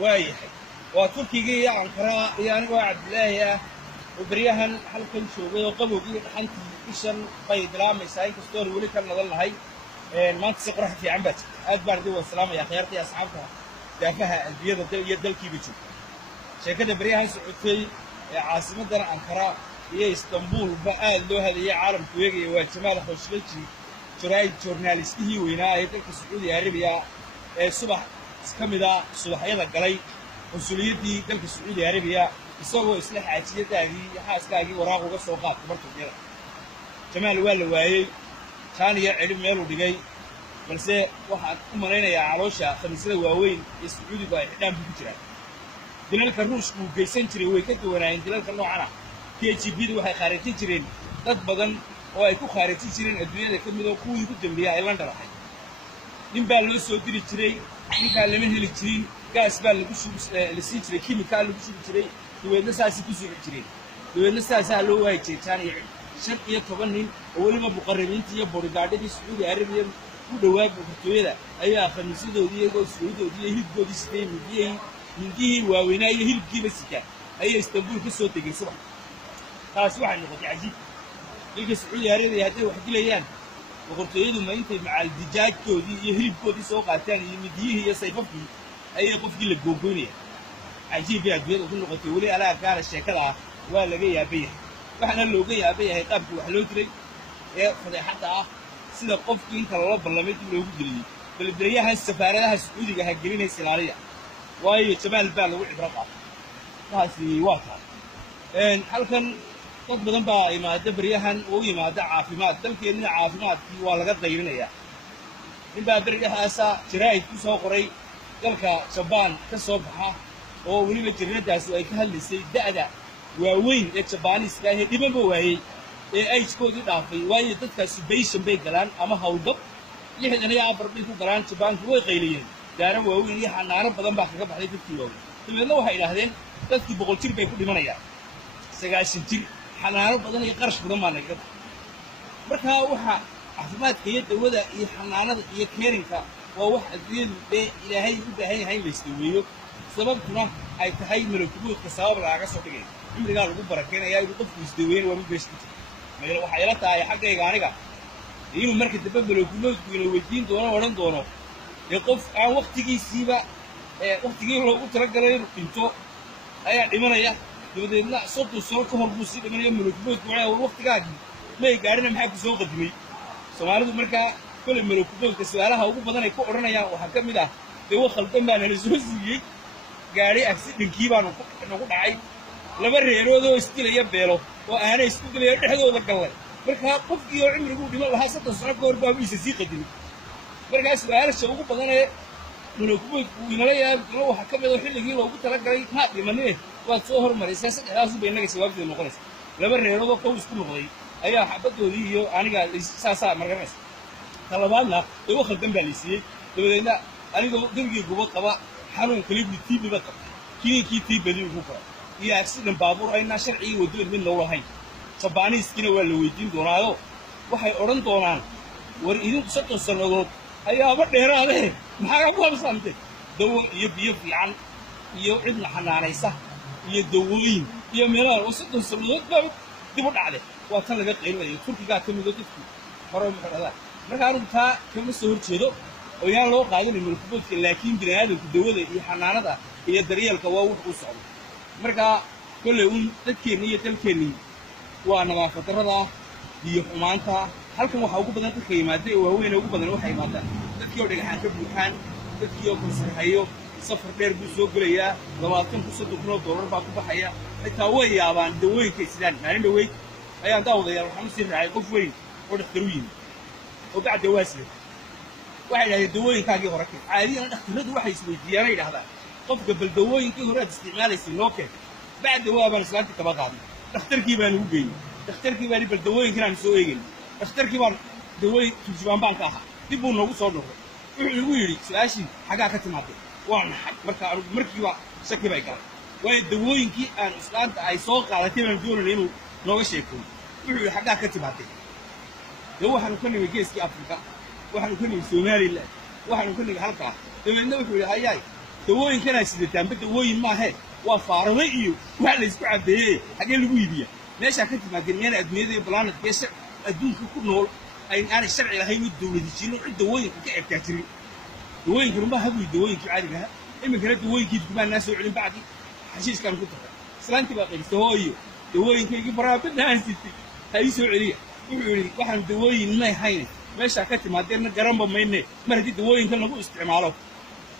وايح وتركي أنقرة يعني واحد لا وبريهن halkan joogay oo qabowgii dhaxantii ishan bay dilaamaysaa in kastoo wali kan nadan lahay maanta si qurux fiican baad aad baan idin salaamaya khiyaartii asxaabta daafaha albiyada iyo dalkiiba joog sheekada bariyahan socotay ee caasimadan Ankara iyo Istanbul ba aad loo hadiyay caalamku weegay waa Jamaal Khashoggi journalistihii weynaa ee dalka Sacuudi Arabiya ee subax kamida subaxyada galay consuliyadii dalka Sacuudi Arabiya isagoo isla xaajiyadaadii xaaskaagii waraaq uga soo qaatay markii Jamaal waa la waayay taaniya cilmi meel u dhigay balse waxaan u maleynayaa caloosha khamiisada waaweyn ee Sacuudiga ay xidhaan ku jiraan dilalka Ruushku geysan jiray way ka duwanaayeen dilalka noocan ah KGB-du waxay khaarijin jireen dad badan oo ay ku khaarijin jireen adduunyada ka mid ah kuwii ugu dambeeyay ay London ahay nin baa loo soo diri jiray ninka lama heli jirin gaas baa lagu la sii jiray kiimikaal lagu sii jiray duweedna saasi ku soo jireen duweedna saasa loo waayay taaniya 15 nin oo waliba muqarrabiintii iyo bodyguardadii Sacuudi Arabiya u dhawaad boqortooyada ayaa khamiisadoodii iyagoo Sacuudiyoodii hilibkoodii sidee midiyay waaweynaa iyo hilibkiiba sita ayay Istanbul ka soo tegay subax taas waxay noqotay cajiib ilka Sacuudi Arabiya hadday wax dilayaan boqortooyadu ma intay macal dijaajkoodii iyo hilibkoodii soo qaataan iyo midiyihii iyo sayfafkii ayay qofkii la googoynayaan cajiib iyo adduunyada ku noqotay wali alaa gaara sheekada waa laga yaabay waxana looga yaabay qaabkii wax loo diray ee fadeexada ah sida qofkii inta loo ballamay in loogu dilay balbariyaha safaaradaha Sacuudiga ha gelinaysa ilaaliya waayo Jamaal baa lagu cibrad ah taasi waa taa halkan dad badan baa imaada bariyahan oo imaada caafimaad dalkeena caafimaadkii waa laga dayrinaya in baa bariyahaasa jiraayid ku soo qoray dalka Japan ka soo baxa oo waliba jirnadaas ay ka hadlaysay da'da waaweyn ee Japanese-ka ah dhibanba waayay ee age-koodii dhaafay waayo dadkaas baysan bay galaan ama hawlgab 64 bay ku galaan Japan-ku way qayliyeen gaara waaweyn iyo xanaano badan baa kaga baxday dadkii waaweyn dabeedna waxay yiraahdeen dadkii 100 jir bay ku dhimanayaan 90 jir xanaano badan iyo qarash badan baa naga marka waxa caafimaadka iyo dawada iyo xanaanada iyo carinka waa wax adduunyadu ilaahay u baahan yahay in la istaweeyo sababtuna ay tahay malakuudka sabab laaga soo dhigay cimriga lagu barakeenayaa inuu qofku isdaweyn waa mid beeshti meel waxa ila tahay xaqayga aniga inuu marka dambe malakuudku inuu weydiin doono oran doono ee qof aan waqtigiisiiba waqtigii loogu talagalay inuu dhinto ayaa dhimanaya dabadeedna soo soo ka hor buu si dhimanaya malakuudku waqtigaagii may gaarina maxaa ku soo qadimay Soomaalidu marka kale malakuudka su'aalaha ugu badan ay ku oranayaan waxa ka mid ah deewa khaldan baa la soo siiyay gaari accident-kii baan nagu dhacay laba reerood oo istilaya beelo oo aanay isku dilayo dhexdooda galay marka qofkii oo cimrigu dhiman lahaa 3 sano ka hor baa uu sii qadimay marka su'aalaha ugu badan ee malakuudku inala yaabay waxa ka mid ah xilligii loogu talagalay ma dhimanay waa soo hormarisay saddexdaas bay naga jawaabteed noqonaysa laba reerood oo qoys ku noqday ayaa xabadoodii iyo aniga saasa markaas talabaadna deewa khaldan baa la siiyay dabadeedna anigoo dangii gubo qaba xarun kaliibni tiibiba kii tiibadii ugu qaba iyo accident baabuur ayna sharci wadooyin mid loo lahayn Japanese-kina waa la weydiin doonaayo waxay oran doonaan war idinku 3 sanadood ayaaba dheeraadeen maxaa ku habsantay dawo iyo biyo fiican iyo cid la xanaanaysa iyo dawooyin iyo meelaha 3 sanadood baa dib u dhacday waa tan laga qeynayo Turkiga ka mid ah dadku hore maxaa marka arrinta kama soo horjeedo oo yaan loo qaadan malakuudka laakiin bini'aadamku dawada iyo xanaanada iyo daryeelka waa wax u socdo marka kulay dadkeena iyo dalkeena waa nadaafad darrada iyo xumaanta halkan waxa ugu badan dadka yimaada waaweyn ugu badan waxa yimaada dadkii oo dhagaxaan ka buuxaan dadkii oo kursahayo safar dheer buu soo galayaa $20,000 baa ku baxaya xitaa way yaabaan dawooyinka islaan maalin dhaweyd ayaan daawadayaa waxaan sii raacay qof weyn oo dhakhtar u yimid oo bacda waasle waxay yiraahdeen dawooyinkaagii hore caadiyan dhakhtaradu waxay isweydiiyaan ay yiraahdaan qofka bal dawooyinkii hore aad isticmaalaysay noo keen bacda waabaan islaantii kaba qaaday dhakhtarkii baan ugu geeyay dhakhtarkii baan bal dawooyinkan aan soo eegin dhakhtarkii baan dawooy turjubaan baan ka ahaa dib uu noogu soo noqday wuxuu igu yiri su'aashii xagaa ka timaaday waan marka markiiba shaki bay galay way dawooyinkii aan islaanta ay soo qaadatay baan doonay inuu nooga sheekeeyo wuxuu yiri xagaa ka timaaday waxaan ku nimay geeski Afrika waxaan ku nimay Soomaaliland waxaan ku nimay halka dabeedna wuxuu yiri hayay dawooyin kana sidataan dawooyin ma ahe waa faarada iyo waxa la isku cadeeyay xagee lagu iibiyaa meesha ka timaadeen meel adduunyada iyo planet geesa adduunka ku nool ay aan sharci lahayn dawladdiin oo dawooyin ka egtaa jirin dawooyin kuma habu dawooyin caadiga ah imika dawooyin kuma naas oo cilin bacdi xashiiskan ku tahay islaantii baa qeybta hooyo dawooyinkaygii baraabadaan sitay hay soo celiya wuxuu yiri waxaan dawooyin ma hayn meesha ka timaadeen garanba mayne mar hadii dawooyinka lagu isticmaalo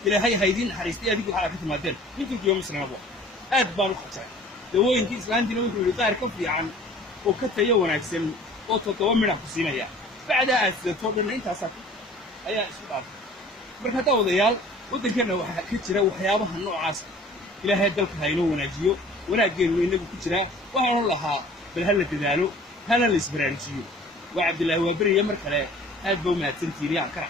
ilaahay haydin xariistay adigu waxa ka timaadeen intii joom isnaabo aad baan u xatay dawooyinka islaantina wuxuu yiri qaar ka fiican oo ka tayo wanaagsan oo 7 midna ku siinaya bacda aasado dhan intaas ayaa isku dhaafay marka taa wadayaal wadankeena waxa ka jira waxyaabaha noocaas ilaahay dalka hayno wanaajiyo wanaaggeenu inagu ku jira waxaan lahaa bal hal la dadaalo hal la isbaraajiyo waa Cabdullaahi waa bariye mar kale aad baa u mahadsantiinayaan kara